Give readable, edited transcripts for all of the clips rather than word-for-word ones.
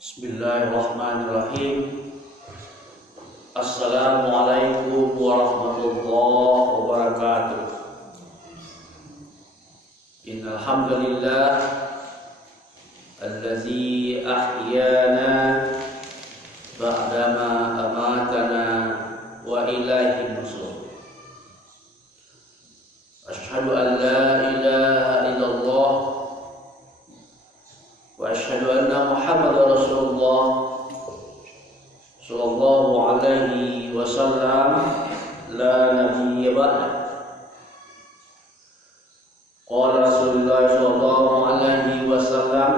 Bismillahirrahmanirrahim. Assalamualaikum warahmatullahi wabarakatuh. Innal hamdalillah allazi ahyana ba'dama amatana wa ilaihi nusyur. Asyhadu an la ilaha illallah wa asyhadu anna Muhammadar Rasulullah sallallahu alaihi wasallam la nabiyya ba'da. Qala Rasulullah sallallahu alaihi wasallam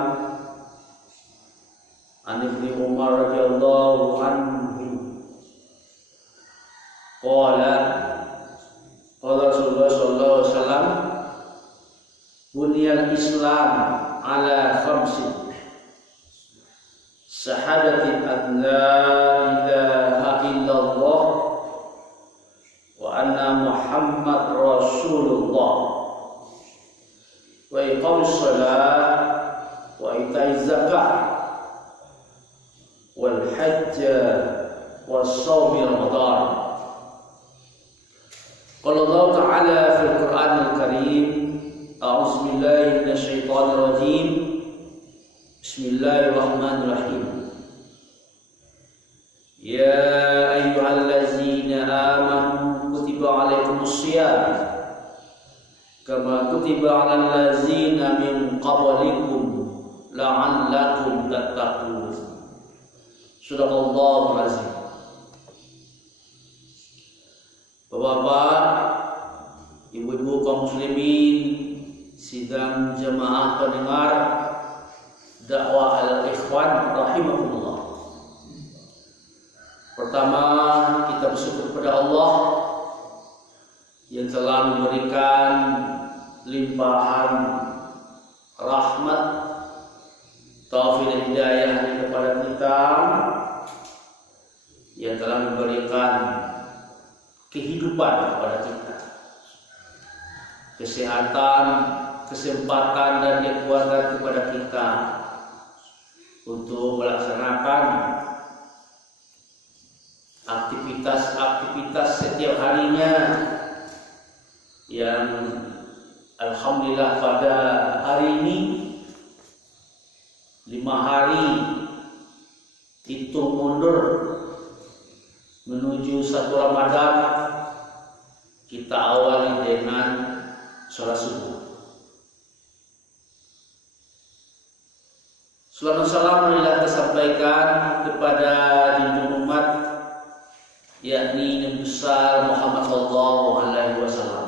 an Ibnu Umar radhiyallahu anhu qala Rasulullah sallallahu alaihi wasallam buniyal Islam ala khamsin syahadatin an la ilaha illallah wa anna Muhammad Rasulullah wa iqamis shalah wa itaiz zakah wal hajj wa shaumi ramadan. Qala Allah Ta'ala fil Qur'anil Karim, a'udzu billahi minasyaitonir rajim. Bismillahirrahmanirrahim. Ya ayyuhallazina amanu kutiba alaikumus shiyam kama kutiba alal ladzina min qablikum la'allakum tattaqun. Shadaqallahul azim. Bapak-bapak, ibu-ibu kaum muslimin, sidang jemaah pendengar dakwah al-ikhwan rahimakumullah. Pertama, kita bersyukur kepada Allah yang telah memberikan limpahan rahmat, taufik dan hidayah kepada kita, yang telah memberikan kehidupan kepada kita, kesehatan, kesempatan dan kekuatan kepada kita untuk melaksanakan aktivitas setiap harinya yang alhamdulillah pada hari ini 5 hari hitung mundur menuju 1 Ramadan kita awali dengan sholat subuh. Salawat salam marilah disampaikan kepada junjungan umat, yakni Nabi besar Muhammad sallallahu alaihi wasallam.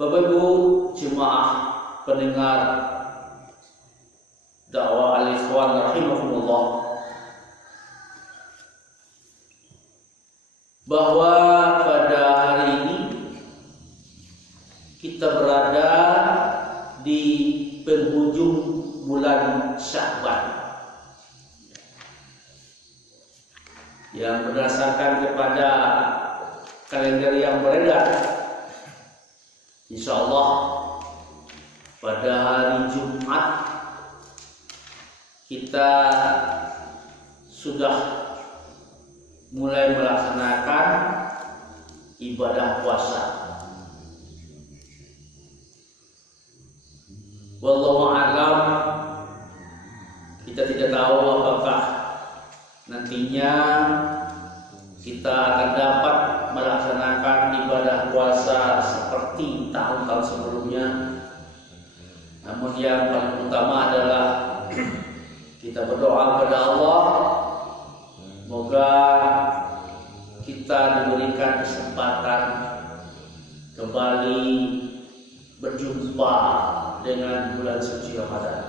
Bapak Ibu jemaah pendengar dakwah al-ikhwan rahimakumullah, bahwa pada hari ini kita berada di penghujung bulan Sya'ban yang berdasarkan kepada kalender yang beredar, insyaallah pada hari Jumat kita sudah mulai melaksanakan ibadah puasa. Wallahu a'lam, kita tidak tahu apakah nantinya kita akan dapat melaksanakan ibadah puasa seperti tahun-tahun sebelumnya. Namun yang paling utama adalah kita berdoa kepada Allah, semoga kita diberikan kesempatan kembali berjumpa dengan bulan suci Ramadan.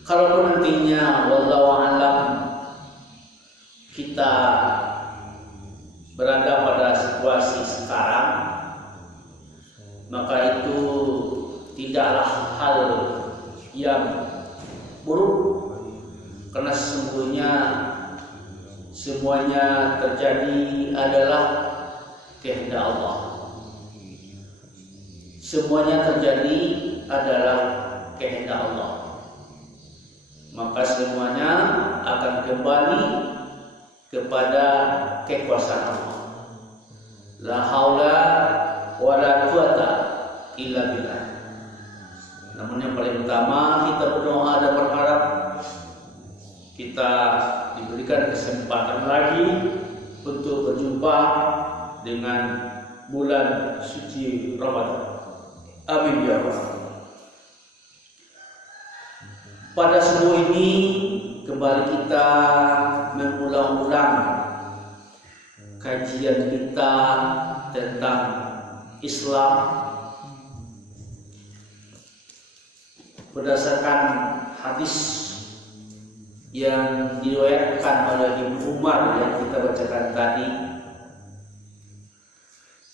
Kalau nantinya wallahu a'lam kita berada pada situasi sekarang, maka itu tidaklah hal yang buruk, karena sesungguhnya semuanya terjadi adalah kehendak Allah. Semuanya terjadi adalah kehendak Allah, maka semuanya akan kembali kepada kekuasaan Allah. La haula wala quwata illa billah. Namun yang paling utama kita berdoa dan berharap kita diberikan kesempatan lagi untuk berjumpa dengan bulan suci Ramadan. Amin ya rabbal. Pada subuh ini kembali kita mengulang-ulang kajian kita tentang Islam berdasarkan hadis yang diriwayatkan oleh Ibnu Umar yang kita bacakan tadi.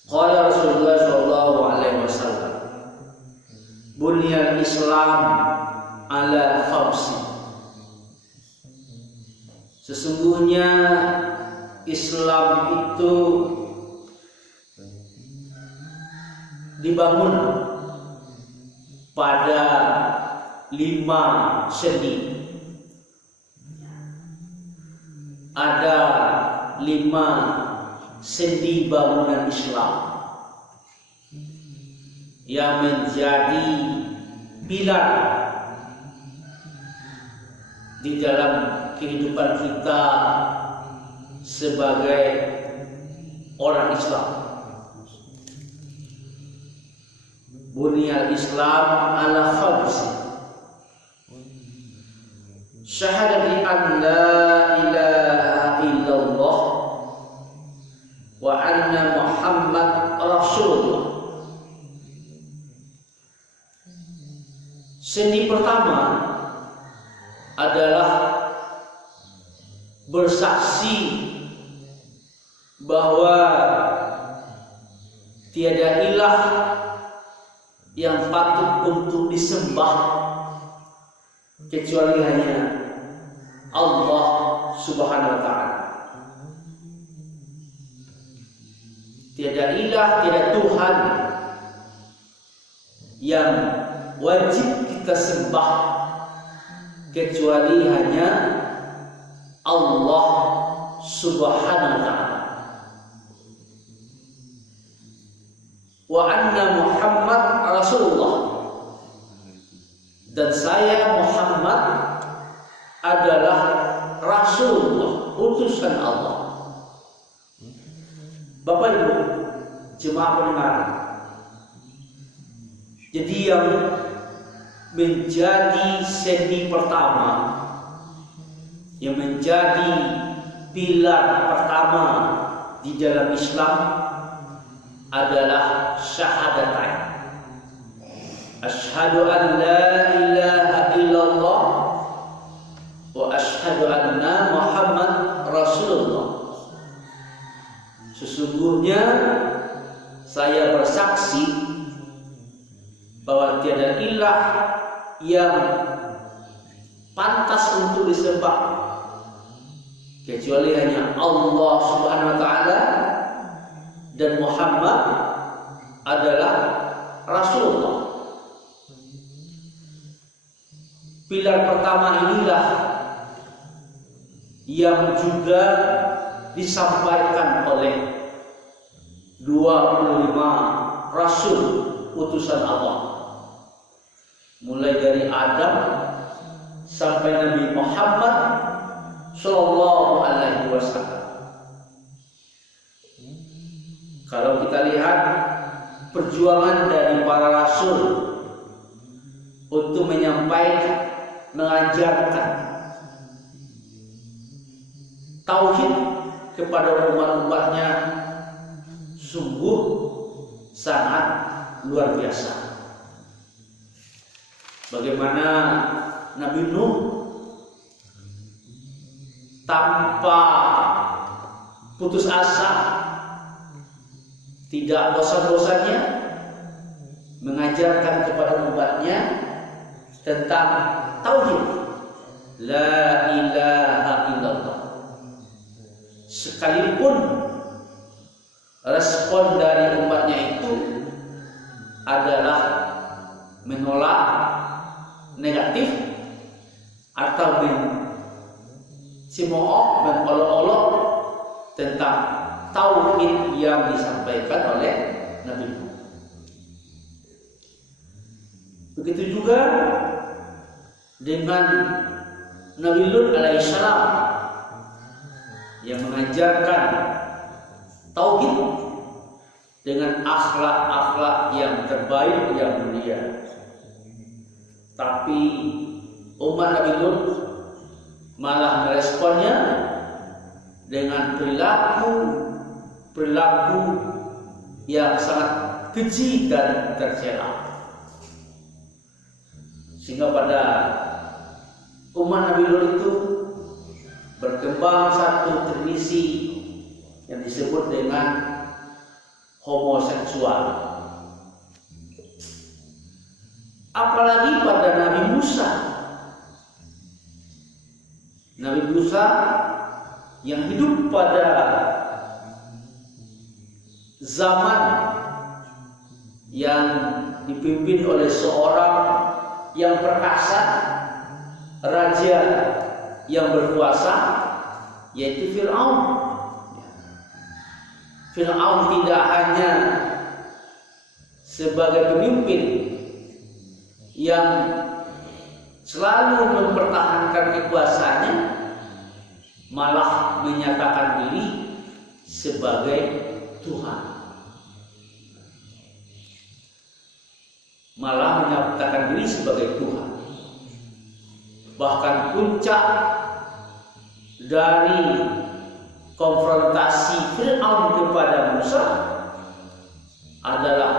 Qala Rasulullah sallallahu alaihi wasallam, "Bunyal Islam ala khamsi." Sesungguhnya Islam itu dibangun pada 5 sendi. Ada 5 sendi bangunan Islam yang menjadi pilar di dalam kehidupan kita sebagai orang Islam. Bunyal Islam ala khamsi. Syahadati an la ilaha illallah wa anna Muhammad Rasulullah. Sendi pertama adalah bersaksi bahwa tiada ilah yang patut untuk disembah kecuali hanya Allah Subhanahu wa ta'ala. Tiada ilah, tiada Tuhan yang wajib kita sembah kecuali hanya Allah Subhanahu wa ta'ala. Wa anna Muhammad Rasulullah, dan saya Muhammad adalah Rasulullah, utusan Allah. Bapak Ibu jemaah pendengar, jadi yang menjadi sendi pertama, yang menjadi pilar pertama di dalam Islam adalah syahadatain. Asyhadu an la ilaha illallah wa asyhadu anna Muhammad Rasulullah. Sesungguhnya saya bersaksi bahwa tiada ilah yang pantas untuk disembah kecuali hanya Allah Subhanahu wa ta'ala, dan Muhammad adalah Rasulullah. Pilar pertama inilah yang juga disampaikan oleh 25 Rasul utusan Allah, mulai dari Adam sampai Nabi Muhammad Sallallahu Alaihi Wasallam. Kalau kita lihat perjuangan dari para Rasul untuk menyampaikan, mengajarkan tauhid kepada umat-umatnya sungguh sangat luar biasa. Bagaimana Nabi Nuh tanpa putus asa, tidak bosan-bosannya mengajarkan kepada umatnya tentang tauhid, la ilaha illallah. Sekalipun respon dari umatnya itu adalah menolak, negatif atau mencemooh, mengolok-olok tentang tauhid yang disampaikan oleh Nabi Nuh. Begitu juga dengan Nabi Lut alaihissalam yang mengajarkan tauhid dengan akhlak-akhlak yang terbaik, yang mulia. Tapi umat Nabi Lut malah meresponnya dengan perilaku yang sangat keji dan tercela. Sehingga pada umat Nabi Lut itu berkembang satu tradisi yang disebut dengan homoseksual. Apalagi pada Nabi Musa. Nabi Musa yang hidup pada zaman yang dipimpin oleh seorang yang perkasa, raja yang berkuasa, yaitu Fir'aun. Fir'aun tidak hanya sebagai pemimpin yang selalu mempertahankan kekuasaannya, malah menyatakan diri sebagai Tuhan. Malah menyatakan diri sebagai Tuhan. Bahkan puncak dari konfrontasi Fir'aun kepada Musa adalah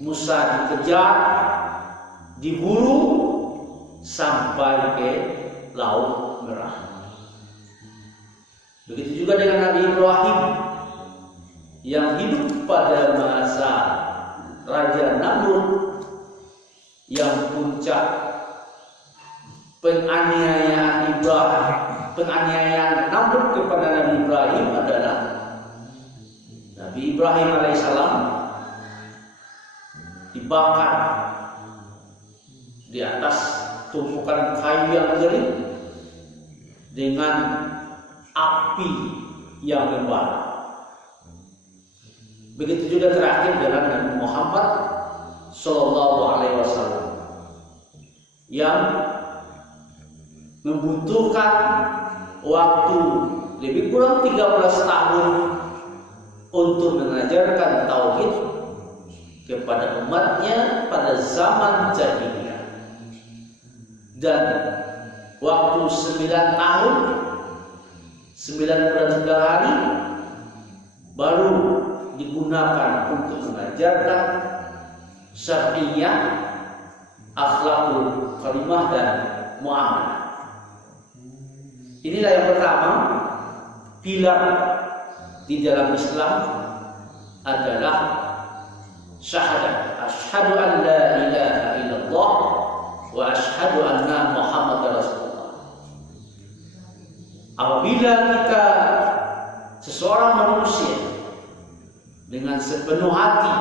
Musa dikejar, diburu sampai ke Laut Merah. Begitu juga dengan Nabi Ibrahim yang hidup pada masa Raja Namrud, yang puncak penganiayaan Namrud kepada Nabi Ibrahim adalah Nabi Ibrahim alaihissalam dibakar di atas tumpukan kayu yang kering dengan api yang membara. Begitu juga terakhir dengan Nabi Muhammad SAW yang membutuhkan waktu lebih kurang 13 tahun untuk mengajarkan tauhid kepada umatnya pada zaman jahiliyah, dan waktu 9 tahun 9 bulan 9 hari baru digunakan untuk mengajarkan syariah, akhlakul karimah dan muamalah. Inilah yang pertama, pilar di dalam Islam adalah syahadat, asyhadu an la ilaha illallah wa asyhadu anna Muhammadar Rasulullah. Apabila kita seseorang manusia dengan sepenuh hati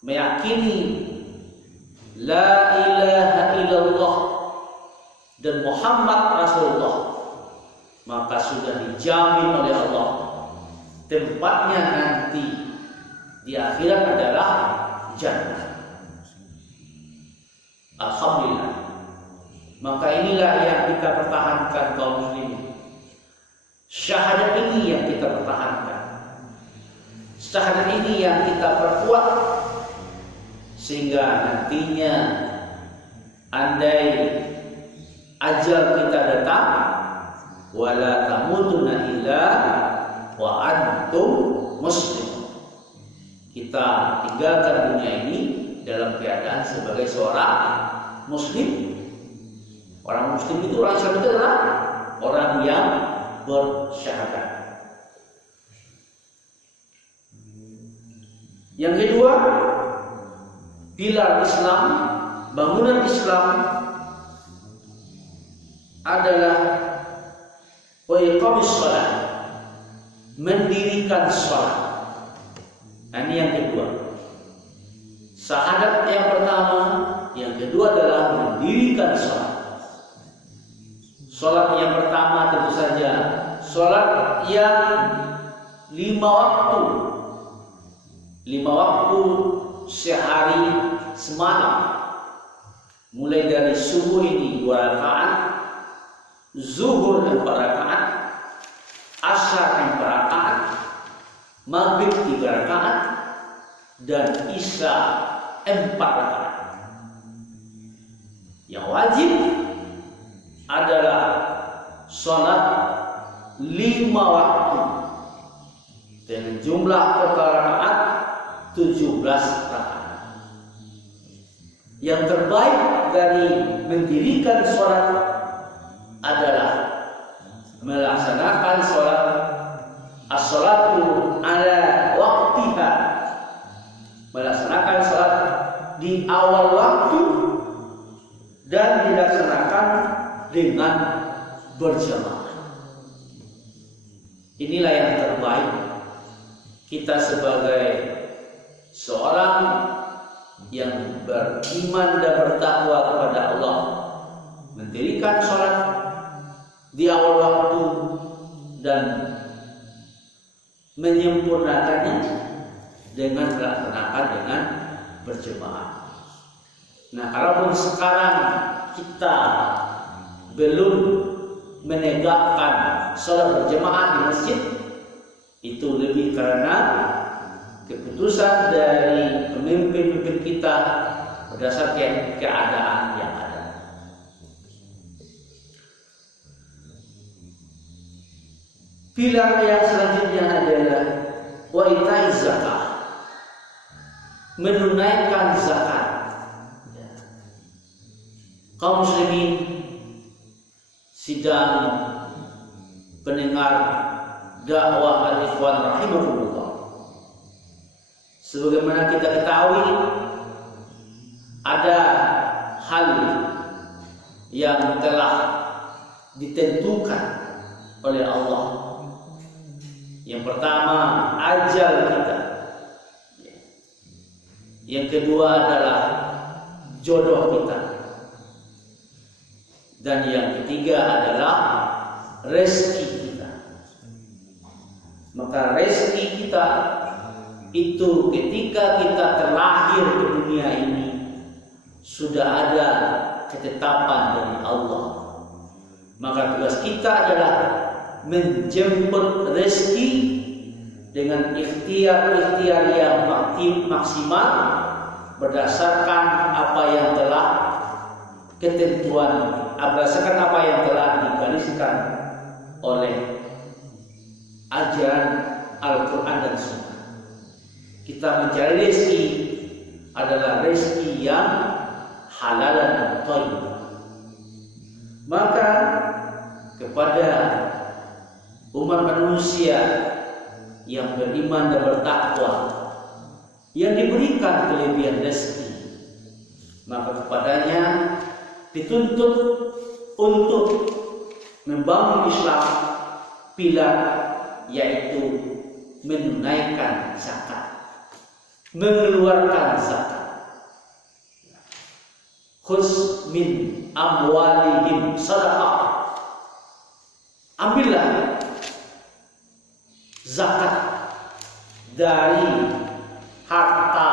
meyakini la ilaha illallah dan Muhammad Rasulullah, maka sudah dijamin oleh Allah tempatnya nanti di akhirat adalah jannah. Alhamdulillah. Maka inilah yang kita pertahankan kaum muslimin. Syahadat ini yang kita pertahankan. Syahadat ini yang kita perkuat, sehingga nantinya andai ajal kita datang, wala tamutunna illa wa antum muslimun, kita tinggalkan dunia ini dalam keadaan sebagai seorang muslim. Orang muslim itu, orang Islam itu adalah orang yang bersyahadat. Yang kedua, pilar Islam, bangunan Islam adalah wa iqamis shalah, mendirikan shalat. Ini yang kedua. Syahadat yang pertama, yang kedua adalah mendirikan sholat. Sholat yang pertama tentu saja sholat yang 5 waktu. 5 waktu sehari semalam. Mulai dari subuh ini 2 rakaat, zuhur 4 rakaat, asar 4 rakaat, maghrib 3 rakaat, dan isya 4 rakaat. Yang wajib adalah sholat 5 waktu dengan jumlah total rakaat 17 rakaat. Yang terbaik dari mendirikan sholat adalah melaksanakan sholat as-sholatu ala waktiha, melaksanakan sholat di awal waktu dan dilaksanakan dengan berjamaah. Inilah yang terbaik kita sebagai seorang yang beriman dan bertakwa kepada Allah, mendirikan sholat di awal waktu dan menyempurnakannya dengan melaksanakan dengan berjamaah. Nah, kalaupun sekarang kita belum menegakkan sholat berjamaah di masjid, itu lebih karena keputusan dari pemimpin-pemimpin kita berdasarkan keadaan yang ada. Pilar yang selanjutnya adalah wa itai zakat, menunaikan zakat. Kaum muslimin sidang pendengar dakwah al-ikhwan rahimahullah, sebagaimana kita ketahui ada hal yang telah ditentukan oleh Allah. Yang pertama, ajal kita. Yang kedua adalah jodoh kita. Dan yang ketiga adalah rezeki kita. Maka rezeki kita itu ketika kita terlahir ke dunia ini sudah ada ketetapan dari Allah. Maka tugas kita adalah menjemput rezeki dengan ikhtiar-ikhtiar yang maksimal berdasarkan apa yang telah ketentuan, berdasarkan apa yang telah digariskan oleh ajaran Al-Quran dan Sunnah. Kita mencari rezeki adalah rezeki yang halal dan thayyib. Maka kepada umat manusia yang beriman dan bertakwa, yang diberikan kelebihan rezeki, maka kepadanya dituntut untuk membangun Islam pilar, yaitu menunaikan zakat, mengeluarkan zakat. Khuz min amwalihim sadaqah, ambillah zakat dari harta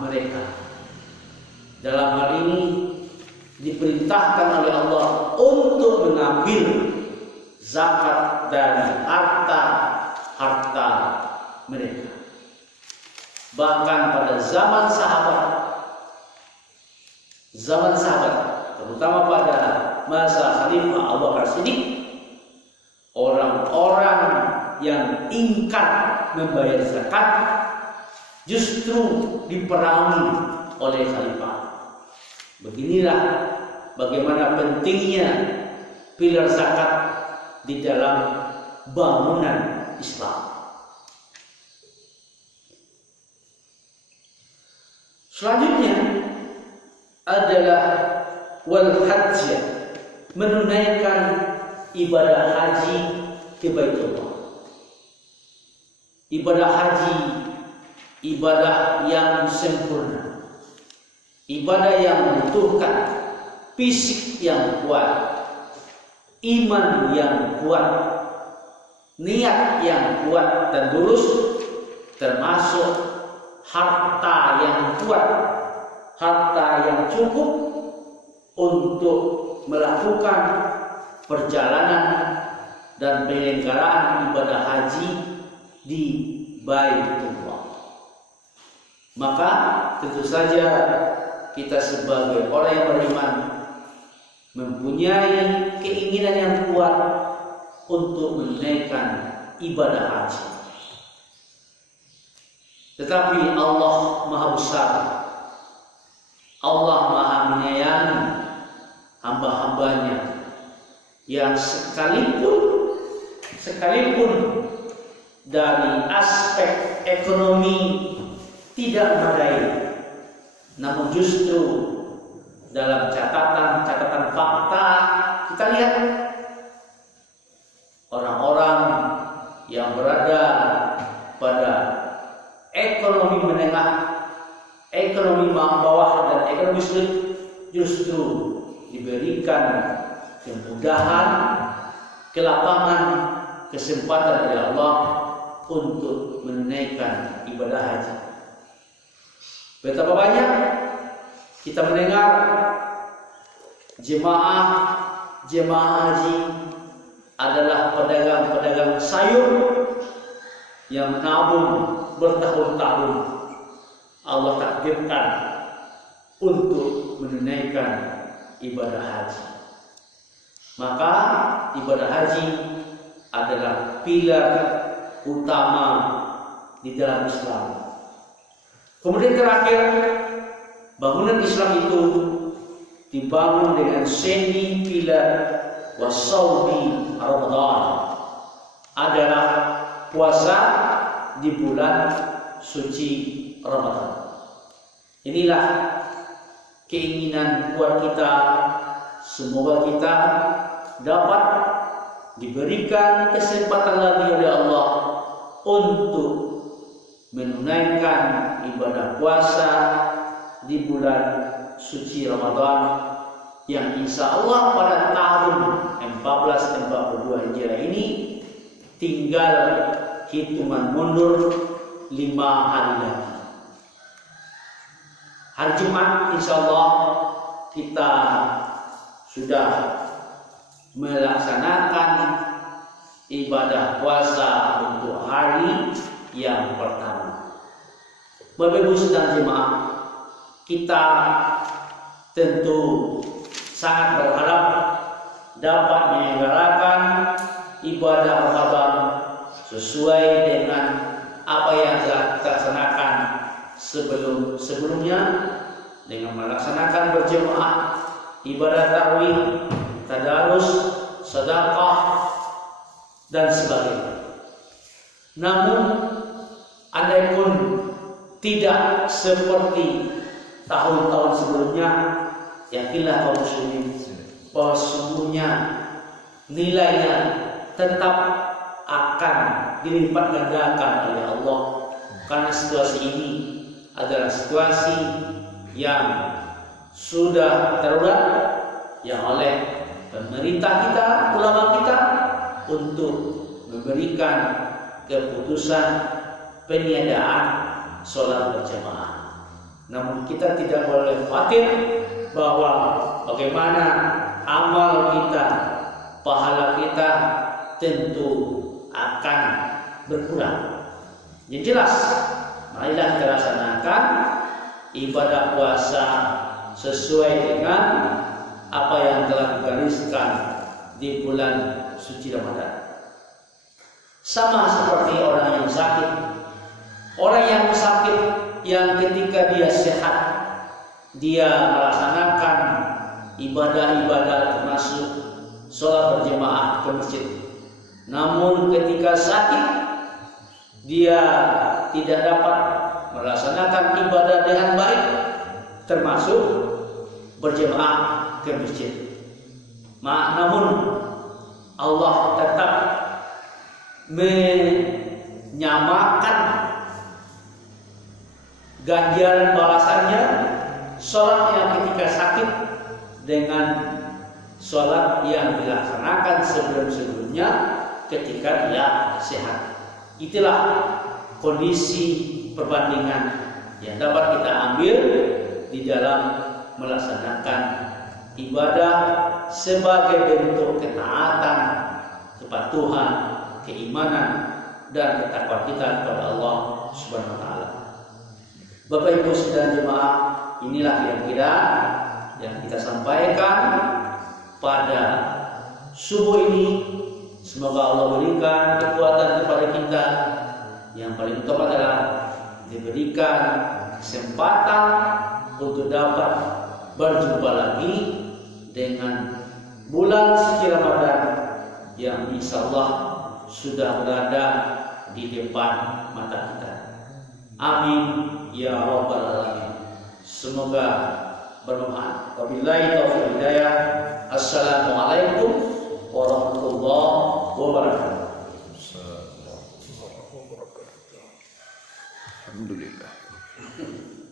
mereka. Dalam hal ini diperintahkan oleh Allah untuk mengambil zakat dari harta mereka. Bahkan pada zaman sahabat, terutama pada masa Khalifah Abu Bakar Siddiq, orang-orang yang ingkar membayar zakat justru diperangi oleh Khalifah. Beginilah bagaimana pentingnya pilar zakat di dalam bangunan Islam. Selanjutnya adalah wal hajj, menunaikan ibadah haji ke Baitullah. Ibadah haji, ibadah yang sempurna, ibadah yang membutuhkan fisik yang kuat, iman yang kuat, niat yang kuat dan lurus, termasuk harta yang kuat, harta yang cukup untuk melakukan perjalanan dan penyelenggaraan ibadah haji di Baitullah. Maka tentu saja kita sebagai orang yang beriman mempunyai keinginan yang kuat untuk menunaikan ibadah haji. Tetapi Allah Maha Besar, Allah Maha menyayangi hamba-hambanya yang sekalipun dari aspek ekonomi tidak memadai, namun justru dalam catatan fakta kita lihat orang-orang yang berada pada ekonomi menengah, ekonomi bawah dan ekonomi sulit justru diberikan kemudahan, kelapangan, kesempatan dari Allah untuk menunaikan ibadah haji. Betapa banyak kita mendengar jemaah haji adalah pedagang-pedagang sayur yang menabung bertahun-tahun. Allah takdirkan untuk menunaikan ibadah haji. Maka ibadah haji adalah pilar utama di dalam Islam. Kemudian terakhir, bangunan Islam itu dibangun dengan sendi pilar wasaumi Ramadan, adalah puasa di bulan suci Ramadan. Inilah keinginan kuat kita, semoga kita dapat diberikan kesempatan lagi oleh Allah untuk menunaikan ibadah puasa di bulan suci Ramadan yang insya Allah pada tahun 1442 Hijriah ini tinggal hitungan mundur 5 hari lagi. Hari Jumat insya Allah kita sudah melaksanakan ibadah puasa untuk hari yang pertama. Bapak Ibu sedang jemaah, kita tentu sangat berharap dapat menyelenggarakan ibadah Ramadan sesuai dengan apa yang telah kita laksanakan sebelumnya, dengan melaksanakan berjemaah ibadah tarawih, tadarus, sedekah dan sebagainya. Namun andaipun tidak seperti tahun-tahun sebelumnya, yakinlah kaum muslimin bahwa sesungguhnya nilainya tetap akan dilipat gandakan oleh Allah, karena situasi ini adalah situasi yang sudah darurat yang oleh pemerintah kita, ulama kita untuk memberikan keputusan peniadaan sholat berjamaah. Namun kita tidak boleh khawatir bahwa bagaimana amal kita, pahala kita tentu akan berkurang. Yang jelas, marilah kita laksanakan ibadah puasa sesuai dengan apa yang telah digariskan di bulan suci Ramadan. Sama seperti orang yang sakit. Orang yang sakit yang ketika dia sehat, dia melaksanakan ibadah-ibadah termasuk sholat berjemaah ke masjid. Namun ketika sakit, dia tidak dapat melaksanakan ibadah dengan baik, termasuk berjemaah ke masjid. Namun Allah tetap menyamakan ganjaran balasannya sholatnya ketika sakit dengan sholat yang dilaksanakan sebelum-sebelumnya ketika dia sehat. Itulah kondisi perbandingan yang dapat kita ambil di dalam melaksanakan ibadah sebagai bentuk ketaatan, kepatuhan, keimanan, dan ketakwaan kita kepada Allah Subhanahu wa taala. Bapak Ibu saudara jemaah, inilah yang kita sampaikan pada subuh ini. Semoga Allah berikan kekuatan kepada kita. Yang paling utama adalah diberikan kesempatan untuk dapat berjumpa lagi dengan bulan suci Ramadan yang insya Allah sudah berada di depan mata kita. Amin ya rabbal alamin. Semoga bermanfaat. Wabillahi taufiq hidayah. Assalamualaikum warahmatullahi wabarakatuh. Alhamdulillah.